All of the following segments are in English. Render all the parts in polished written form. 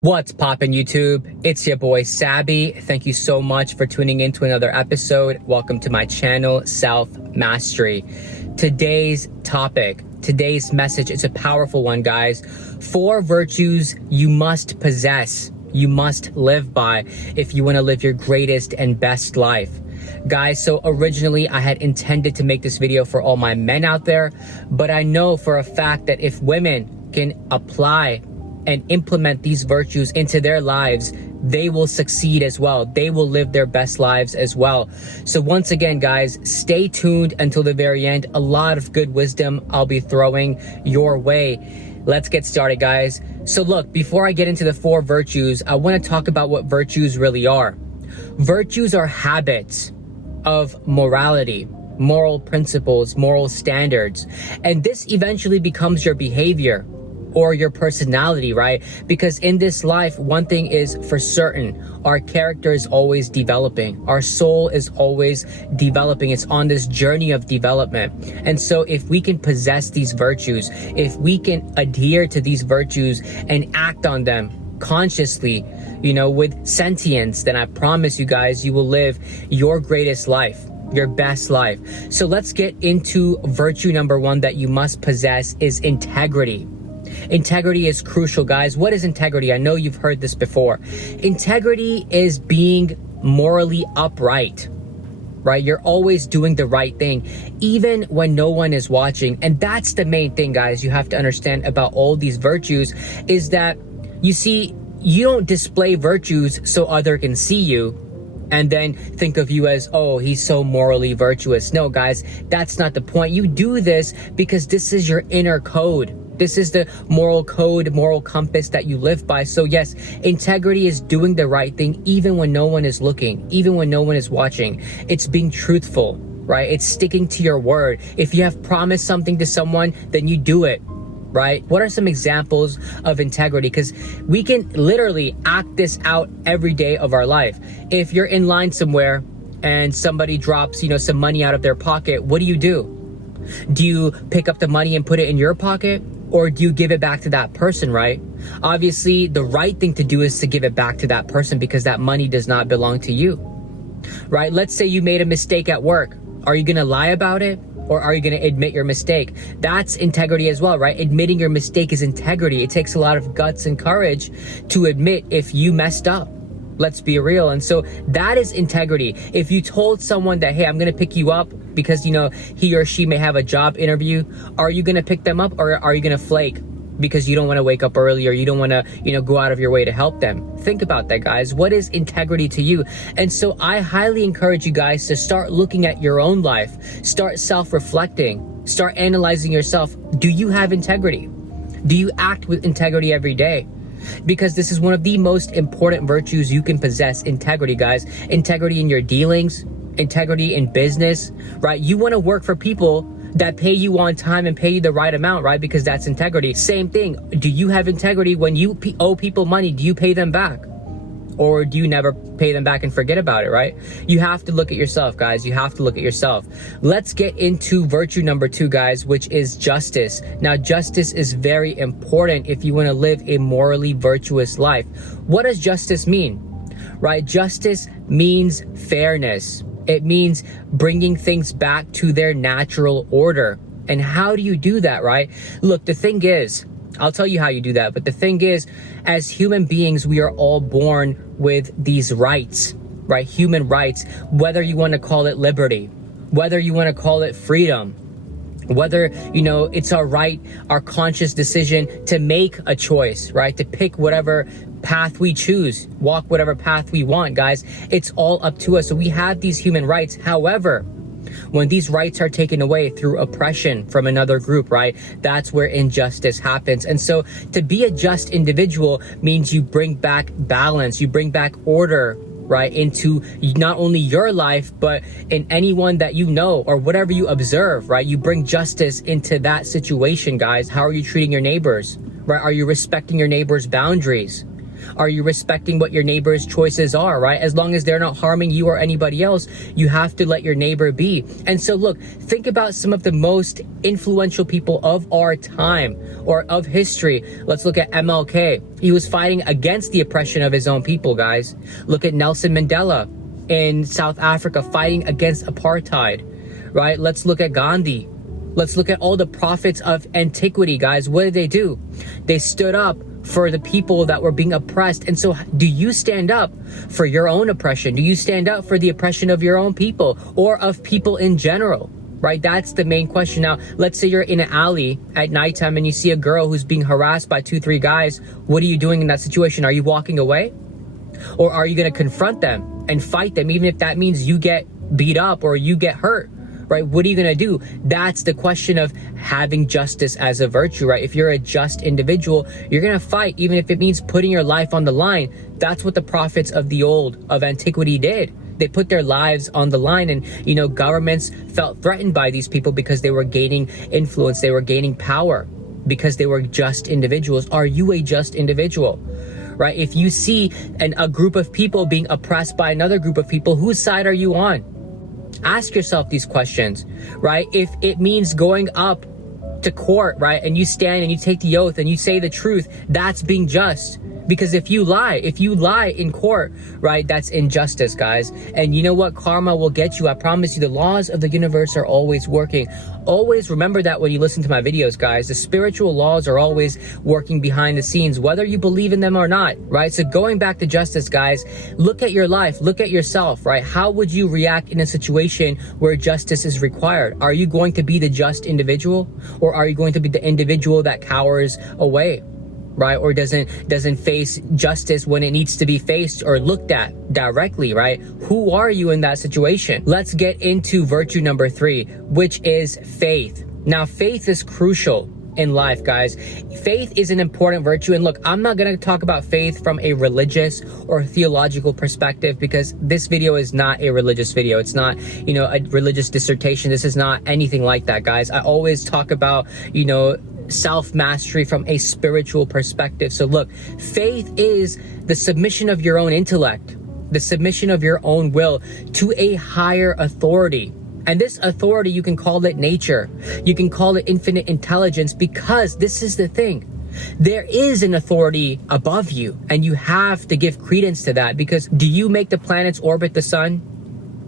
What's poppin' YouTube? It's your boy Sabby. Thank you so much for tuning in to another episode. Welcome to my channel, Self Mastery. Today's topic, today's message, it's a powerful one, guys. 4 virtues you must possess, you must live by if you want to live your greatest and best life. Guys, so originally I had intended to make this video for all my men out there, but I know for a fact that if women can apply and implement these virtues into their lives, they will succeed as well. They will live their best lives as well. So once again, guys, stay tuned until the very end. A lot of good wisdom I'll be throwing your way. Let's get started, guys. So look, before I get into the 4 virtues, I want to talk about what virtues really are. Virtues are habits of morality, moral principles, moral standards, and this eventually becomes your behavior or your personality, right? Because in this life, one thing is for certain, our character is always developing. Our soul is always developing. It's on this journey of development. And so if we can possess these virtues, if we can adhere to these virtues and act on them consciously, with sentience, then I promise you guys, you will live your greatest life, your best life. So let's get into virtue number 1 that you must possess is integrity. Integrity is crucial, guys. What is integrity? I know you've heard this before. Integrity is being morally upright, right? You're always doing the right thing, even when no one is watching. And that's the main thing, guys, you have to understand about all these virtues is that, you see, you don't display virtues so others can see you and then think of you as, oh, he's so morally virtuous. No, guys, that's not the point. You do this because this is your inner code. This is the moral code, moral compass that you live by. So yes, integrity is doing the right thing even when no one is looking, even when no one is watching. It's being truthful, right? It's sticking to your word. If you have promised something to someone, then you do it, right? What are some examples of integrity? Because we can literally act this out every day of our life. If you're in line somewhere and somebody drops, some money out of their pocket, what do? Do you pick up the money and put it in your pocket? Or do you give it back to that person, right? Obviously, the right thing to do is to give it back to that person because that money does not belong to you, right? Let's say you made a mistake at work. Are you gonna lie about it? Or are you gonna admit your mistake? That's integrity as well, right? Admitting your mistake is integrity. It takes a lot of guts and courage to admit if you messed up. Let's be real. And so that is integrity. If you told someone that, hey, I'm going to pick you up because, he or she may have a job interview, are you going to pick them up or are you going to flake because you don't want to wake up early or you don't want to, go out of your way to help them? Think about that, guys. What is integrity to you? And so I highly encourage you guys to start looking at your own life, start self-reflecting, start analyzing yourself. Do you have integrity? Do you act with integrity every day? Because this is one of the most important virtues you can possess, integrity, guys. Integrity in your dealings, integrity in business, right? You want to work for people that pay you on time and pay you the right amount, right? Because that's integrity. Same thing. Do you have integrity when you owe people money? Do you pay them back? Or do you never pay them back and forget about it, right? You have to look at yourself, guys. You have to look at yourself. Let's get into virtue number 2, guys, which is justice. Now, justice is very important if you want to live a morally virtuous life. What does justice mean, right? Justice means fairness. It means bringing things back to their natural order. And how do you do that, right? Look, the thing is, I'll tell you how you do that. But the thing is, as human beings, we are all born with these rights, right? Human rights, whether you want to call it liberty, whether you want to call it freedom, whether, it's our right, our conscious decision to make a choice, right? To pick whatever path we choose, walk whatever path we want, guys. It's all up to us. So we have these human rights. However, when these rights are taken away through oppression from another group, right? That's where injustice happens. And so to be a just individual means you bring back balance, you bring back order, right? Into not only your life, but in anyone that you know or whatever you observe, right? You bring justice into that situation, guys. How are you treating your neighbors, right? Are you respecting your neighbors' boundaries? Are you respecting what your neighbor's choices are, right? As long as they're not harming you or anybody else, you have to let your neighbor be. And so look, think about some of the most influential people of our time or of history. Let's look at MLK. He was fighting against the oppression of his own people, guys. Look at Nelson Mandela in South Africa fighting against apartheid, right? Let's look at Gandhi. Let's look at all the prophets of antiquity, guys. What did they do? They stood up for the people that were being oppressed. And so do you stand up for your own oppression? Do you stand up for the oppression of your own people or of people in general? Right? That's the main question. Now, let's say you're in an alley at nighttime and you see a girl who's being harassed by 2-3 guys. What are you doing in that situation? Are you walking away? Or are you going to confront them and fight them, even if that means you get beat up or you get hurt? Right? What are you going to do? That's the question of having justice as a virtue, right? If you're a just individual, you're going to fight, even if it means putting your life on the line. That's what the prophets of antiquity did. They put their lives on the line, and, you know, governments felt threatened by these people because they were gaining influence. They were gaining power because they were just individuals. Are you a just individual? Right? If you see a group of people being oppressed by another group of people, whose side are you on? Ask yourself these questions, right? If it means going up to court, right, and you stand and you take the oath and you say the truth, that's being just. Because if you lie in court, right, that's injustice, guys. And you know what? Karma will get you. I promise you, the laws of the universe are always working. Always remember that when you listen to my videos, guys. The spiritual laws are always working behind the scenes, whether you believe in them or not, right? So going back to justice, guys, look at your life, look at yourself, right? How would you react in a situation where justice is required? Are you going to be the just individual, or are you going to be the individual that cowers away? Right? Or doesn't face justice when it needs to be faced or looked at directly, right? Who are you in that situation? Let's get into virtue number 3, which is faith. Now, faith is crucial in life, guys. Faith is an important virtue. And look, I'm not going to talk about faith from a religious or theological perspective, because this video is not a religious video. It's not, you know, a religious dissertation. This is not anything like that, guys. I always talk about, you know, self-mastery from a spiritual perspective. So look, faith is the submission of your own intellect, the submission of your own will to a higher authority. And this authority, you can call it nature, you can call it infinite intelligence, because this is the thing. There is an authority above you, and you have to give credence to that. Because do you make the planets orbit the sun?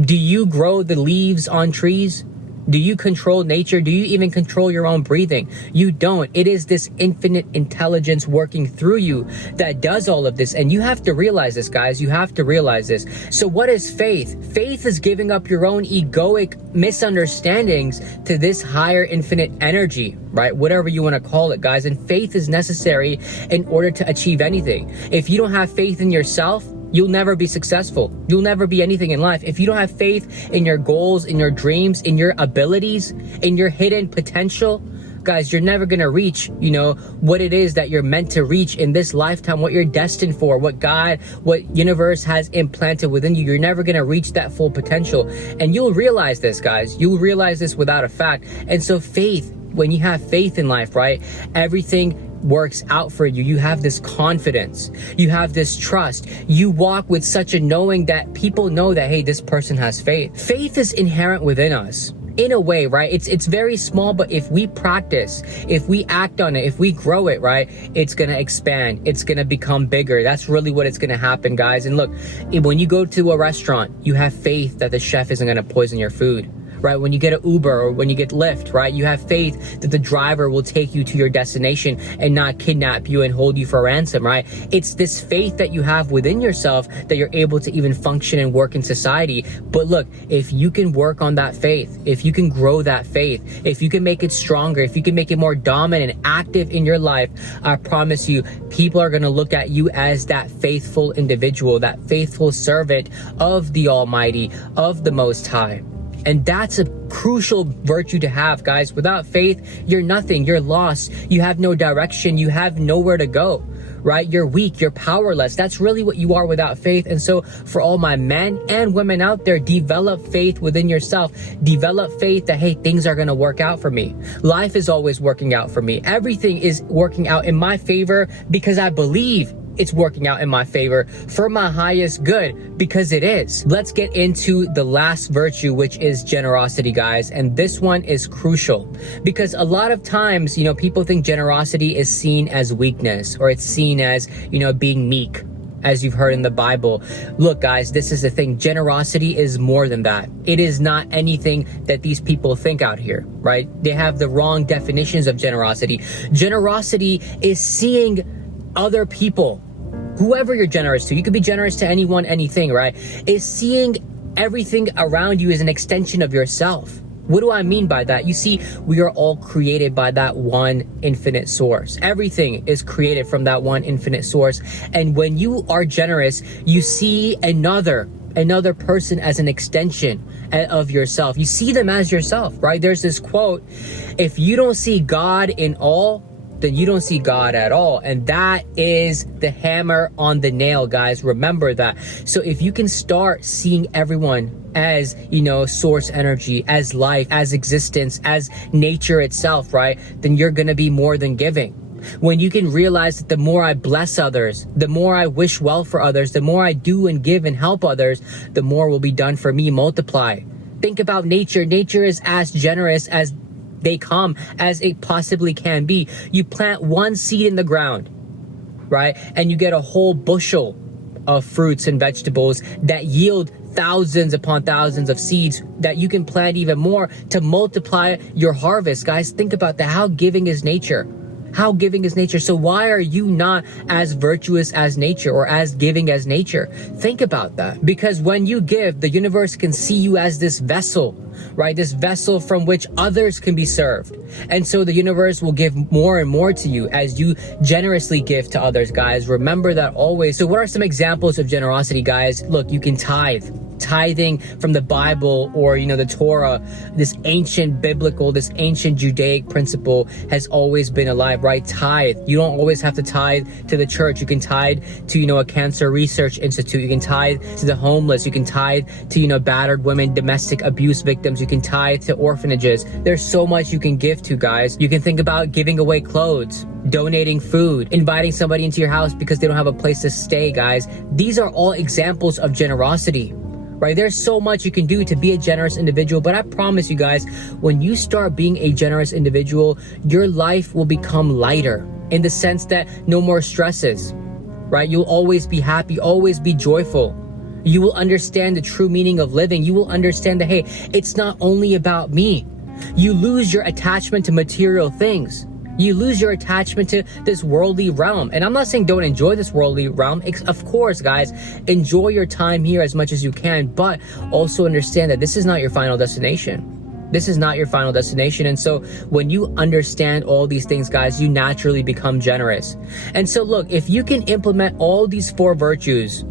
Do you grow the leaves on trees? Do you control nature? Do you even control your own breathing? You don't. It is this infinite intelligence working through you that does all of this. And you have to realize this, guys. You have to realize this. So what is faith? Faith is giving up your own egoic misunderstandings to this higher infinite energy, right? Whatever you want to call it, guys. And faith is necessary in order to achieve anything. If you don't have faith in yourself, you'll never be successful. You'll never be anything in life. If you don't have faith in your goals, in your dreams, in your abilities, in your hidden potential, guys, you're never going to reach, you know, what it is that you're meant to reach in this lifetime, what you're destined for, what God, what universe has implanted within you. You're never going to reach that full potential. And you'll realize this, guys. You'll realize this without a fact. And so faith, when you have faith in life, right, everything works out for you. You have this confidence, you have this trust, you walk with such a knowing that people know that, hey, this person has faith. Faith is inherent within us in a way, right? It's very small, but if we practice, if we act on it, if we grow it, right, it's gonna expand, it's gonna become bigger. That's really what it's gonna happen, guys. And look, when you go to a restaurant, you have faith that the chef isn't gonna poison your food. Right? When you get an Uber or when you get Lyft, right? You have faith that the driver will take you to your destination and not kidnap you and hold you for ransom, right? It's this faith that you have within yourself that you're able to even function and work in society. But look, if you can work on that faith, if you can grow that faith, if you can make it stronger, if you can make it more dominant and active in your life, I promise you, people are going to look at you as that faithful individual, that faithful servant of the Almighty, of the Most High. And that's a crucial virtue to have, guys. Without faith, you're nothing. You're lost. You have no direction. You have nowhere to go, right? You're weak. You're powerless. That's really what you are without faith. And so for all my men and women out there, develop faith within yourself. Develop faith that, hey, things are going to work out for me. Life is always working out for me. Everything is working out in my favor because I believe it's working out in my favor for my highest good, because it is. Let's get into the last virtue, which is generosity, guys. And this one is crucial because a lot of times, people think generosity is seen as weakness, or it's seen as, being meek, as you've heard in the Bible. Look, guys, this is the thing. Generosity is more than that. It is not anything that these people think out here, right? They have the wrong definitions of generosity. Generosity is seeing other people, whoever you're generous to, you could be generous to anyone, anything, right? Is seeing everything around you as an extension of yourself. What do I mean by that? You see, we are all created by that one infinite source. Everything is created from that one infinite source. And when you are generous, you see another person as an extension of yourself. You see them as yourself, right? There's this quote, if you don't see God in all, then you don't see God at all. And that is the hammer on the nail, guys. Remember that. So if you can start seeing everyone as, source energy, as life, as existence, as nature itself, right? Then you're going to be more than giving. When you can realize that the more I bless others, the more I wish well for others, the more I do and give and help others, the more will be done for me. Multiply. Think about nature. Nature is as generous as they come, as it possibly can be. You plant one seed in the ground, right? And you get a whole bushel of fruits and vegetables that yield thousands upon thousands of seeds that you can plant even more to multiply your harvest. Guys, think about that. How giving is nature. How giving is nature. So why are you not as virtuous as nature, or as giving as nature? Think about that. Because when you give, the universe can see you as this vessel, right? This vessel from which others can be served. And so the universe will give more and more to you as you generously give to others, guys. Remember that always. So what are some examples of generosity, guys? Look, you can tithe. Tithing from the Bible, or the Torah, this ancient biblical, this ancient Judaic principle has always been alive, right? Tithe. You don't always have to tithe to the church. You can tithe to a cancer research institute. You can tithe to the homeless. You can tithe to battered women, domestic abuse victims. You can tithe to orphanages. There's so much you can give to, guys. You can think about giving away clothes, donating food, inviting somebody into your house because they don't have a place to stay, guys. These are all examples of generosity, right? There's so much you can do to be a generous individual, but I promise you guys, when you start being a generous individual, your life will become lighter, in the sense that no more stresses, right? You'll always be happy, always be joyful. You will understand the true meaning of living. You will understand that, hey, it's not only about me. You lose your attachment to material things. You lose your attachment to this worldly realm. And I'm not saying don't enjoy this worldly realm. Of course, guys, enjoy your time here as much as you can, but also understand that this is not your final destination. This is not your final destination. And so when you understand all these things, guys, you naturally become generous. And so look, if you can implement all these 4 virtues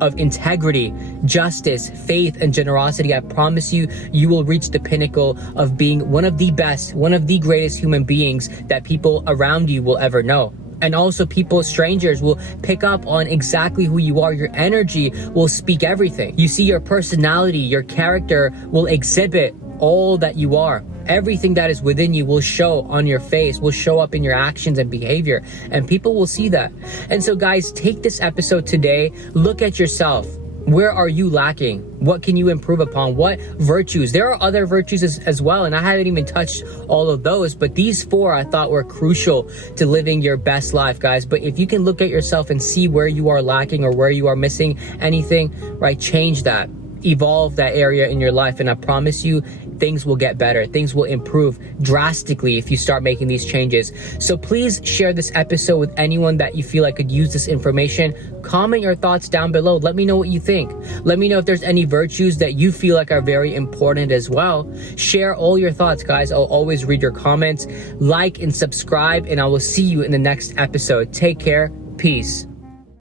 of integrity, justice, faith, and generosity, I promise you, you will reach the pinnacle of being one of the best, one of the greatest human beings that people around you will ever know. And also strangers will pick up on exactly who you are. Your energy will speak everything. You see, your personality, your character will exhibit all that you are. Everything that is within you will show on your face, will show up in your actions and behavior, and people will see that. And so guys, take this episode today, look at yourself. Where are you lacking? What can you improve upon? What virtues? There are other virtues as well, and I haven't even touched all of those, but these 4 I thought were crucial to living your best life, guys. But if you can look at yourself and see where you are lacking or where you are missing anything, right, change that. Evolve that area in your life, and I promise you, things will get better. Things will improve drastically if you start making these changes. So please share this episode with anyone that you feel like could use this information. Comment your thoughts down below. Let me know what you think. Let me know if there's any virtues that you feel like are very important as well. Share all your thoughts, guys. I'll always read your comments. Like and subscribe, and I will see you in the next episode. Take care. Peace.